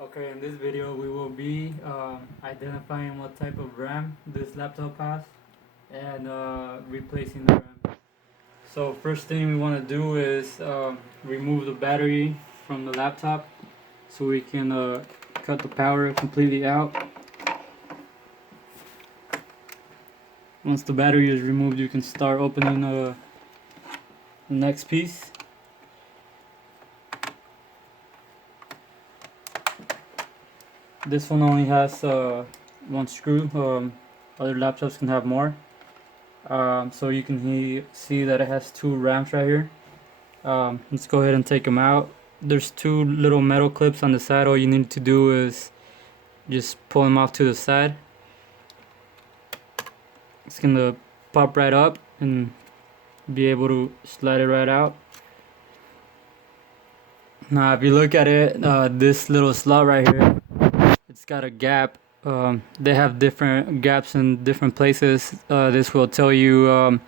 Okay, in this video we will be identifying what type of RAM this laptop has and replacing the RAM. So first thing we want to do is remove the battery from the laptop so we can cut the power completely out. Once the battery is removed, you can start opening the next piece. This one only has one screw. Other laptops can have more. So you can see that it has two RAMs right here. Let's go ahead and take them out. There's two little metal clips on the side. All you need to do is just pull them off to the side. It's gonna pop right up and be able to slide it right out. Now if you look at it, this little slot right here, it's got a gap. They have different gaps in different places. This will tell you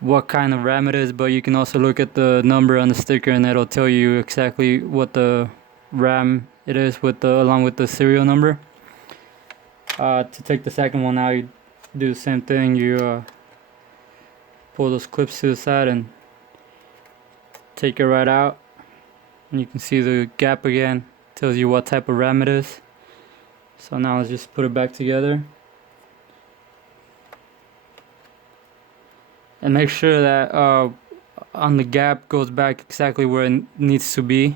what kind of RAM it is, but you can also look at the number on the sticker and it'll tell you exactly what the RAM it is along with the serial number. To take the second one out, you do the same thing. You pull those clips to the side and take it right out, and you can see the gap again. Tells you what type of RAM it is. So now let's just put it back together and make sure that on the gap goes back exactly where it needs to be.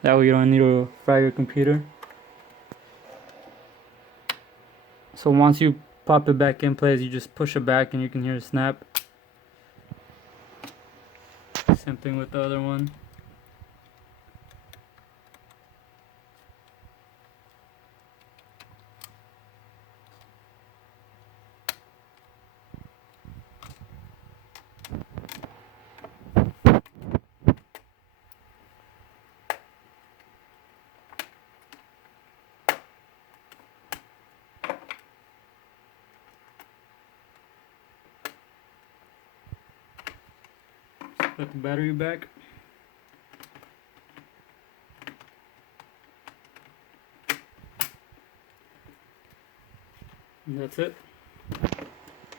That way you don't need to fry your computer. So once you pop it back in place, you just push it back and you can hear it snap. Same thing with the other one. Put the battery back. And that's it.